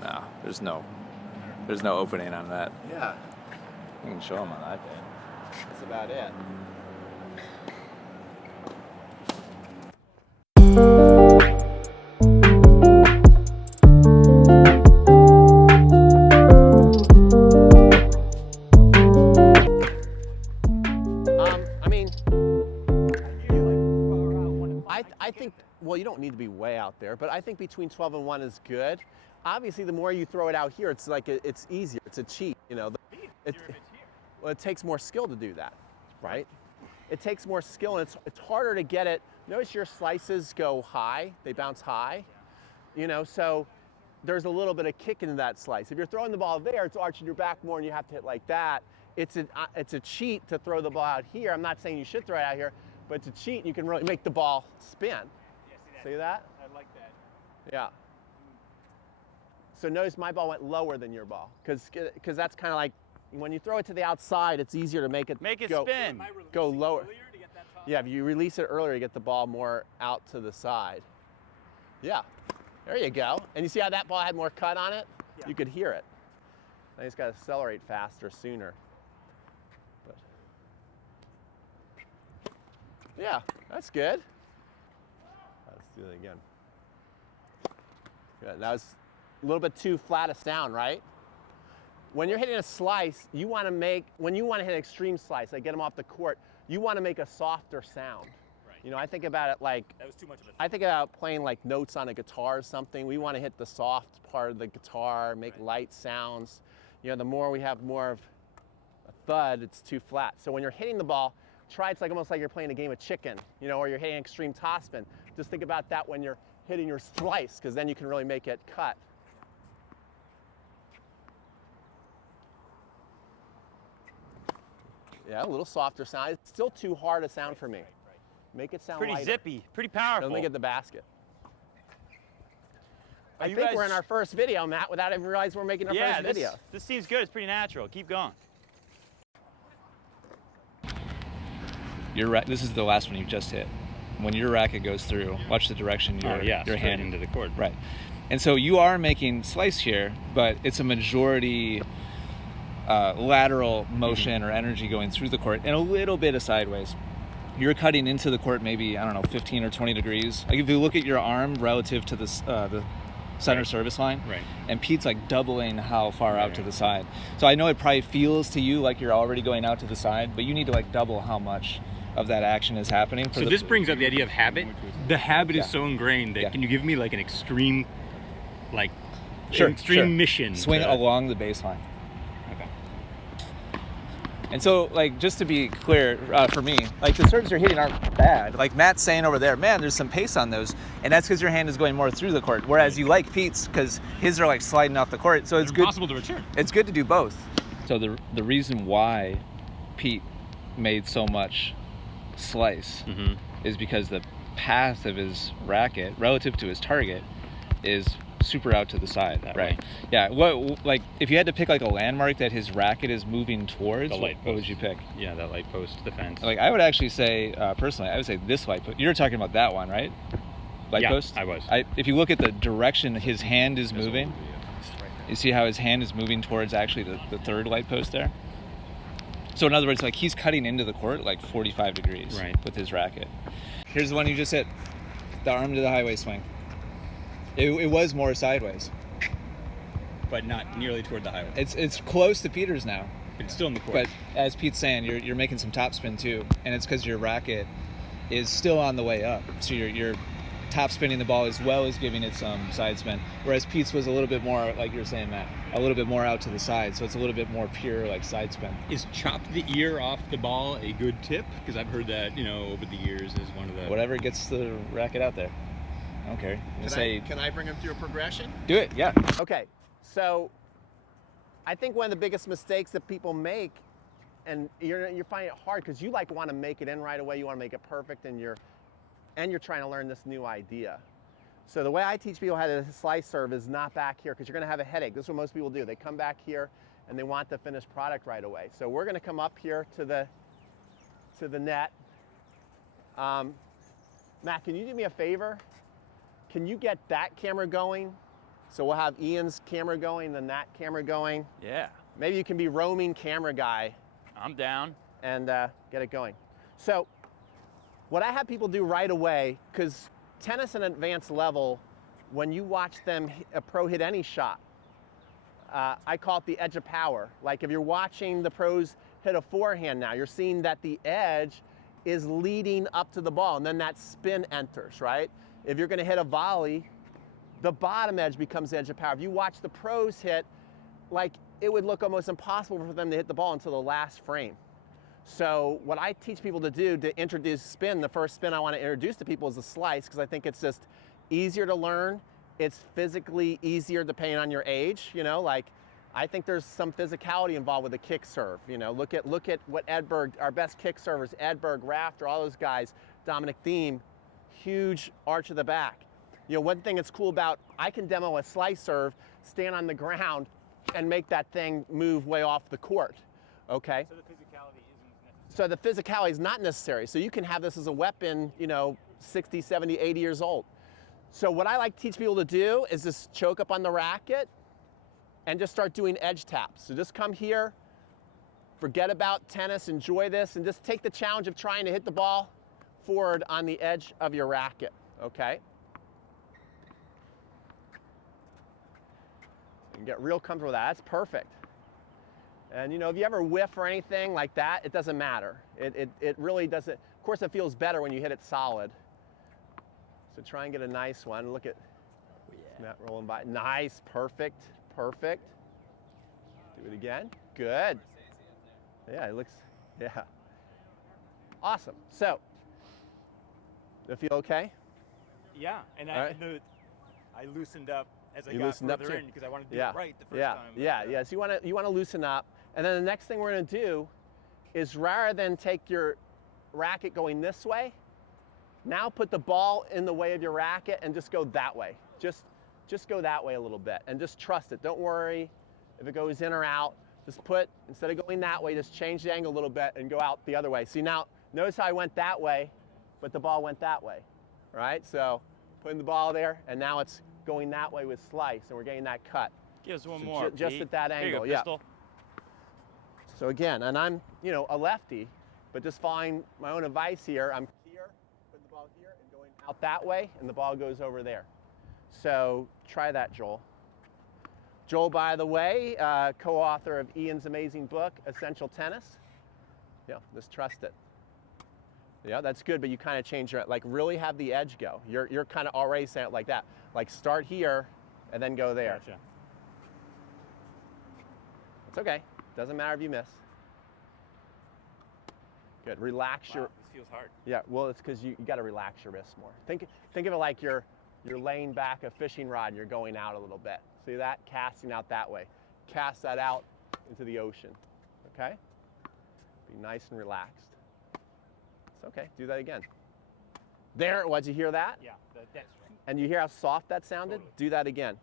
No, there's no opening on that. Yeah, You can show them on that day. that's about it. I think, well, you don't need to be way out there, but I think between 12 and 1 is good. Obviously, the more you throw it out here, it's like it's easier. It's a cheat, you know. Well, it takes more skill to do that, right? It takes more skill, and it's harder to get it. Notice your slices go high; they bounce high, you know. So there's a little bit of kick into that slice. If you're throwing the ball there, it's arching your back more, and you have to hit like that. It's a cheat to throw the ball out here. I'm not saying you should throw it out here, but it's a cheat, and you can really make the ball spin. Yeah, See that? I like that. Yeah. So notice my ball went lower than your ball, because that's kind of like when you throw it to the outside, it's easier to make it go, spin. go lower. To get that top? Yeah, if you release it earlier, you get the ball more out to the side. Yeah, there you go. And you see how that ball had more cut on it? Yeah. You could hear it. I just got to accelerate faster sooner. But yeah, that's good. Let's do it again. Good. That was a little bit too flat a sound, right? When you're hitting a slice, you want to make, when you want to hit an extreme slice, like get them off the court, you want to make a softer sound. Right. You know, I think about it like, That was too much of a I think about playing like notes on a guitar or something. We want to hit the soft part of the guitar, make light sounds. You know, the more we have more of a thud, it's too flat. So when you're hitting the ball, try it's like almost like you're playing a game of chicken, you know, or you're hitting extreme topspin. Just think about that when you're hitting your slice, because then you can really make it cut. Yeah, a little softer sound. It's still too hard a sound for me. Make it sound pretty lighter. zippy, pretty powerful. Let me get the basket. Are I you think guys- we're in our first video, Matt, without even realizing we're making our first video. This seems good. It's pretty natural. Keep going. This is the last one you just hit. When your racket goes through, watch the direction your hand into the court. Right. And so you are making slice here, but it's a majority lateral motion or energy going through the court and a little bit of sideways. You're cutting into the court maybe, I don't know, 15 or 20 degrees. Like if you look at your arm relative to the center service line, Right. and Pete's like doubling how far out to the side. So I know it probably feels to you like you're already going out to the side, but you need to like double how much of that action is happening. So this brings up the idea of habit. The habit is Yeah. so ingrained that Yeah. can you give me like an extreme, like Sure, extreme mission? Swing to- along the baseline. Okay. And so, like, just to be clear, for me, like, the serves you're hitting aren't bad. Like Matt's saying over there, man, there's some pace on those, and that's because your hand is going more through the court. Whereas you like Pete's because his are like sliding off the court. So it's good. Impossible to return. It's good to do both. So the reason why Pete made so much slice Mm-hmm. is because the path of his racket relative to his target is super out to the side, That right? way. Yeah. What, like, if you had to pick like a landmark that his racket is moving towards, The light what would post. you pick? Yeah, that light post, the fence. Like, I would actually say, personally, I would say this light post. You're talking about that one, right? Light Yeah, post? I was. If you look at the direction his hand is moving, you see how his hand is moving towards actually the third light post there? So in other words, like, he's cutting into the court like 45 degrees Right. with his racket. Here's the one you just hit. The arm to the highway swing. It was more sideways. But not nearly toward the highway. It's close to Peter's now. It's still in the court. But as Pete's saying, you're making some topspin too, and it's because your racket is still on the way up. So you're top spinning the ball as well as giving it some side spin. Whereas Pete's was a little bit more, like you were saying, Matt, a little bit more out to the side. So it's a little bit more pure like side spin. Is chop the ear off the ball a good tip? Because I've heard that, over the years is one of the... Whatever gets the racket out there. I don't care. Just say, Can I bring him through a progression? do it. Yeah. Okay, so I think one of the biggest mistakes that people make, and you're finding it hard because you want to make it in right away, you want to make it perfect, and you're trying to learn this new idea. So the way I teach people how to slice serve is not back here, because you're going to have a headache. This is what most people do. They come back here and they want the finished product right away. So we're going to come up here to the net. Matt, can you do me a favor? Can you get that camera going So we'll have Ian's camera going, then that camera going. Yeah, Maybe you can be roaming camera guy I'm down. and get it going. So what I have people do right away, because tennis at an advanced level, when you watch them, a pro hit any shot, I call it the edge of power. Like if you're watching the pros hit a forehand now, you're seeing that the edge is leading up to the ball, and then that spin enters, right? If you're gonna hit a volley, the bottom edge becomes the edge of power. If you watch the pros hit, like it would look almost impossible for them to hit the ball until the last frame. So what I teach people to do to introduce spin, the first spin I want to introduce to people is a slice, because I think it's just easier to learn. It's physically easier depending on your age, you know, like I think there's some physicality involved with a kick serve. You know, look at what Edberg, our best kick servers, Edberg, Rafter, all those guys, Dominic Thiem, huge arch of the back. You know, one thing that's cool about, I can demo a slice serve, stand on the ground, and make that thing move way off the court, okay? So the physicality isn't necessary. So the physicality is not necessary. So you can have this as a weapon, you know, 60, 70, 80 years old. So what I like to teach people to do is just choke up on the racket and just start doing edge taps. So just come here, forget about tennis, enjoy this, and just take the challenge of trying to hit the ball forward on the edge of your racket, okay? And get real comfortable with that. That's perfect. And you know, if you ever whiff or anything like that, it doesn't matter. It really doesn't. Of course, it feels better when you hit it solid. So try and get a nice one. Look at Matt rolling by. Nice, perfect, perfect. Do it again. Good. Yeah, it looks, yeah. Awesome. So, does it feel okay? Yeah, and All right. I loosened up as I You got loosened up further too? in because I wanted to do Yeah. it right the first Yeah, time. yeah, yeah. So you want to loosen up, and then the next thing we're going to do is rather than take your racket going this way, now put the ball in the way of your racket and just go that way. Just go that way a little bit and just trust it. Don't worry if it goes in or out. Just put, instead of going that way, just change the angle a little bit and go out the other way. See now, notice how I went that way, but the ball went that way, right? So putting the ball there, and now it's going that way with slice, and we're getting that cut. Give us one So more. just Pete. at that There you angle, go, yeah. pistol. So again, and I'm, you know, a lefty, but just following my own advice here, I'm here, putting the ball here and going out that way, and the ball goes over there. So try that, Joel. Joel, by the way, co-author of Ian's amazing book, Essential Tennis. Yeah, just trust it. Yeah, that's good, but you kind of change your, like really have the edge go. You're kind of already saying it like that. Like start here and then go there. Gotcha. It's okay. Doesn't matter if you miss. Good. Relax Wow, your. this feels hard. Yeah. Well, it's because you got to relax your wrists more. Think of it like you're laying back a fishing rod and you're going out a little bit. See that? Casting out that way. Cast that out into the ocean. Okay. Be nice and relaxed. It's okay. Do that again. There. Did you hear that? Yeah, that's And you hear how soft that sounded? Totally. Do that again.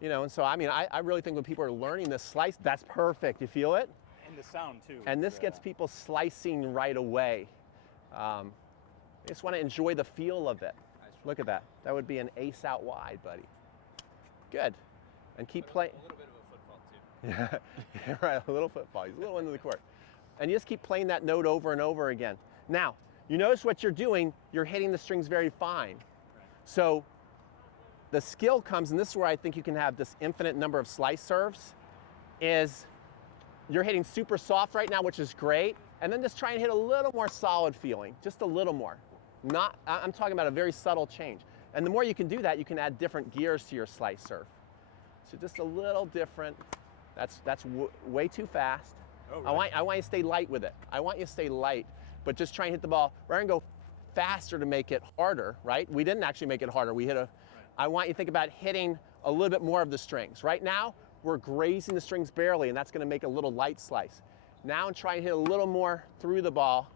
You know, and so I mean, I really think when people are learning this slice, that's perfect. You feel it? and the sound too. And this is, gets people slicing right away. They just want to enjoy the feel of it. Look at that. That would be an ace out wide, buddy. Good. And keep playing. A little bit of a footfall too. Yeah, right, a little football. He's a little into the court. And you just keep playing that note over and over again. Now, you notice what you're doing, you're hitting the strings very fine. So the skill comes, and this is where I think you can have this infinite number of slice serves, is you're hitting super soft right now, which is great, and then just try and hit a little more solid feeling, just a little more. I'm talking about a very subtle change. And the more you can do that, you can add different gears to your slice serve. So just a little different. That's way too fast. Oh, right. I want you to stay light with it. I want you to stay light, but just try and hit the ball. Rather than go faster to make it harder, right? We didn't actually make it harder. We hit a. I want you to think about hitting a little bit more of the strings. Right now, we're grazing the strings barely, and that's going to make a little light slice. Now, try and hit a little more through the ball,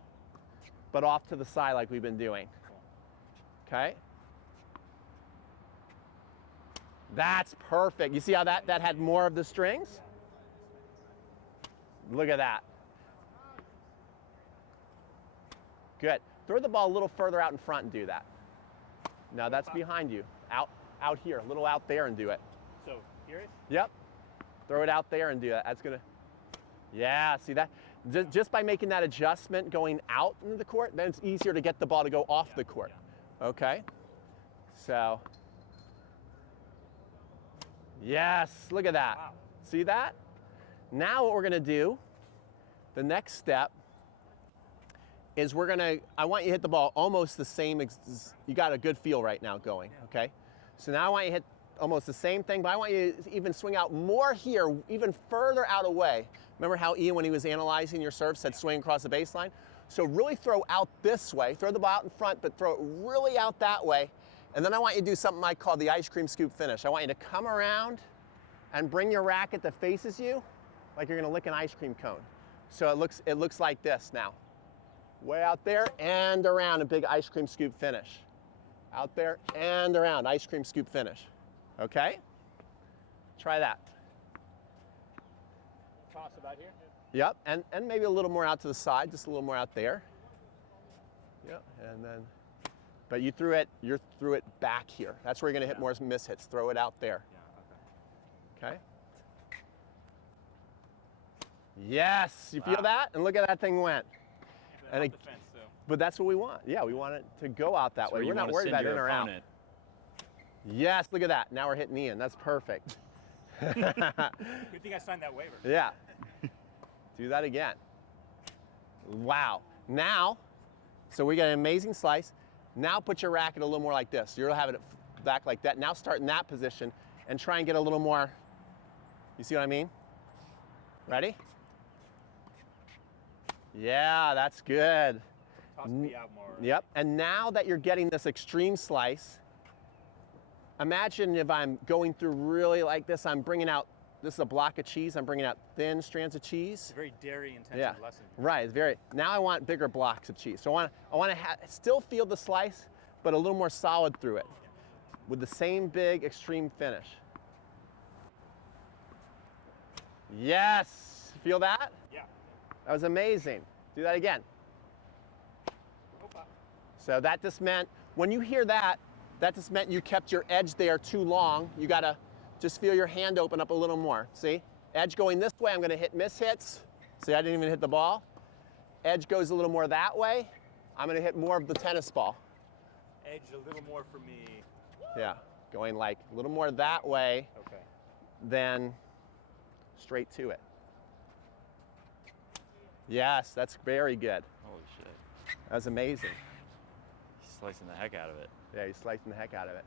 but off to the side like we've been doing. Okay. That's perfect. You see how that had more of the strings? Look at that. Good. Throw the ball a little further out in front and do that. Now that's behind you. Out here, a little out there and do it. So here it. Yep. Throw it out there and do that. That's gonna. Yeah, see that? Just by making that adjustment going out into the court, then it's easier to get the ball to go off the court. Okay. So. Yes, look at that. Wow. See that? Now what we're gonna do, the next step, is I want you to hit the ball almost the same, you got a good feel right now going, okay? So now I want you to hit almost the same thing, but I want you to even swing out more here, even further out away. Remember how Ian, when he was analyzing your serve, said swing across the baseline? So really throw out this way, throw the ball out in front, but throw it really out that way. And then I want you to do something I call the ice cream scoop finish. I want you to come around and bring your racket that faces you like you're gonna lick an ice cream cone. So it looks like this now. Way out there and around, a big ice cream scoop finish. Out there and around, ice cream scoop finish. Okay? Try that. Toss about here. Yep, and maybe a little more out to the side, just a little more out there. Yep, and then, but you threw it back here. That's where you're gonna hit more miss hits. Throw it out there. Yeah. Okay? Yes, you feel that? And look at that thing went. And And the fence, so. But that's what we want. Yeah, we want it to go out that way. We're not worried about in or out. Yes, look at that. Now we're hitting Ian. That's perfect. Good thing I signed that waiver. Yeah. Do that again. Wow. Now, so we got an amazing slice. Now put your racket a little more like this. You're having it back like that. Now start in that position and try and get a little more. You see what I mean? Ready? Yeah, that's good. Toss me out more. Yep. And now that you're getting this extreme slice, imagine if I'm going through really like this, I'm bringing out, this is a block of cheese, I'm bringing out thin strands of cheese. It's a very dairy intensive Yeah, lesson. right. It's very. Now I want bigger blocks of cheese. So I want to still feel the slice, but a little more solid through it, with the same big extreme finish. Yes. Feel that? Yeah. That was amazing. Do that again. Opa. So that just meant when you hear that, that just meant you kept your edge there too long. You gotta just feel your hand open up a little more. See? Edge going this way, I'm gonna hit miss hits. See, I didn't even hit the ball. Edge goes a little more that way. I'm gonna hit more of the tennis ball. Edge a little more for me. Yeah, going like a little more that way Okay. than straight to it. Yes, that's very good. Holy shit. That was amazing. He's slicing the heck out of it. Yeah, he's slicing the heck out of it.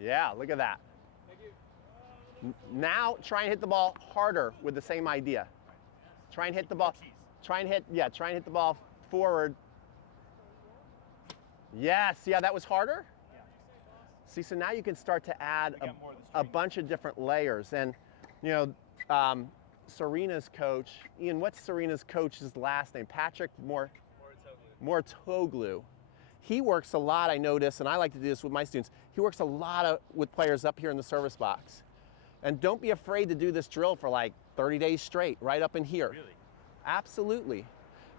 Yeah, look at that. Thank you. Now try and hit the ball harder with the same idea. Try and hit the ball. Cheese. Try and hit the ball forward. Yes, yeah, that was harder. Yeah. See, so now you can start to add We got more of the a string. bunch of different layers. And, you know, Serena's coach, Ian, what's Serena's coach's last name? Patrick Mouratoglou. He works a lot, I notice, and I like to do this with my students. He works a lot with players up here in the service box. And don't be afraid to do this drill for like 30 days straight, right up in here. Really? Absolutely.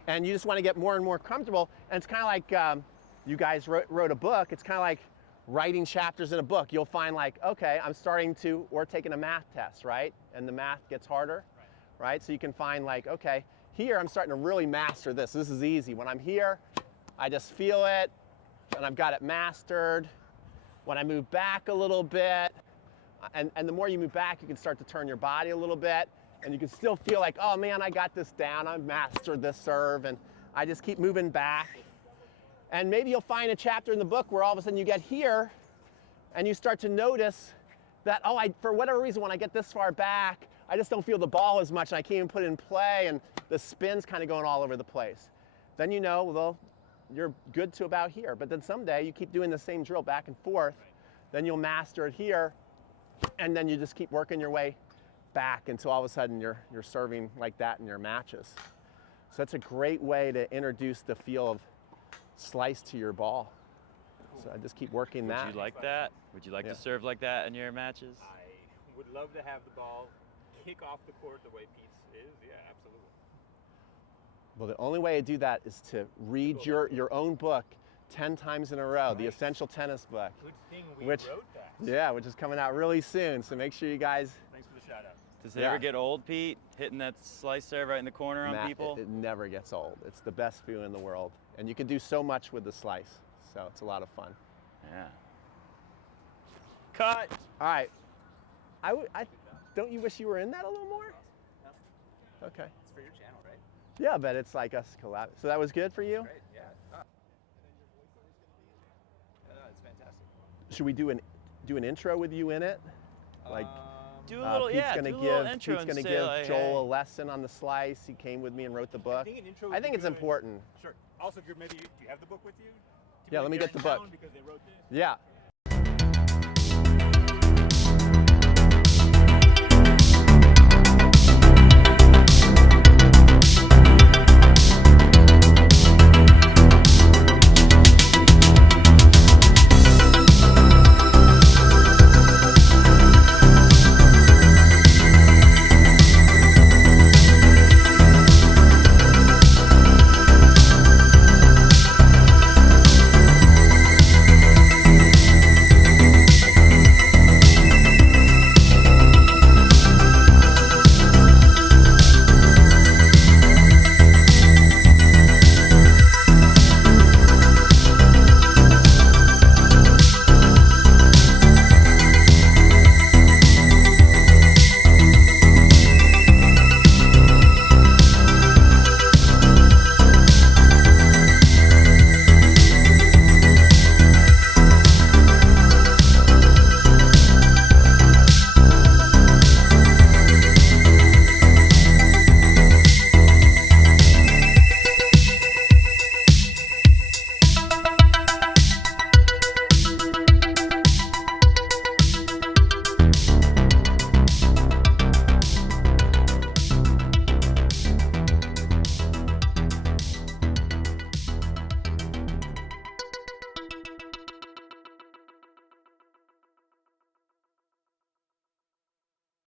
And you just want to get more and more comfortable. And it's kind of like you guys wrote a book. It's kind of like writing chapters in a book. You'll find like, okay, I'm starting to, or taking a math test, right? And the math gets harder, right? So you can find like, okay, here I'm starting to really master this. This is easy. When I'm here, I just feel it, and I've got it mastered. When I move back a little bit, and the more you move back, you can start to turn your body a little bit, and you can still feel like, oh man, I got this down. I've mastered this serve, and I just keep moving back. And maybe you'll find a chapter in the book where all of a sudden you get here, and you start to notice that, oh, for whatever reason, when I get this far back, I just don't feel the ball as much, and I can't even put it in play, and the spin's kind of going all over the place. Then you know, well, you're good to about here. But then someday you keep doing the same drill back and forth, then you'll master it here, and then you just keep working your way back until all of a sudden you're serving like that in your matches. So that's a great way to introduce the feel of slice to your ball. So I just keep working that. Would you like that? Would you like Yeah. to serve like that in your matches? I would love to have the ball kick off the court the way Pete's is. Yeah, absolutely. Well, the only way to do that is to read your own book, 10 times in a row, the Essential Tennis book. Good thing we Which- wrote that. Yeah, which is coming out really soon. So make sure you guys. Thanks for the shout out. Does it Yeah. ever get old, Pete? Hitting that slice serve right in the corner on Matt, people? it never gets old. It's the best food in the world, and you can do so much with the slice. So it's a lot of fun. Yeah. Cut! All right. Don't you wish you were in that a little more? Okay. It's for your channel, right? Yeah, but it's like us collab. So that was good for you? Great. Yeah. It's fantastic. Should we do an intro with you in it? Like Do a little, Pete's yeah, gonna do a little give intro Pete's and gonna say, give like, Joel a hey. lesson on the slice. He came with me and wrote the book. I think an intro I would think be it's good. important. Sure. Also, if you're maybe, do you have the book with you? Yeah, let me You're get the in book. town Because they wrote this. Yeah,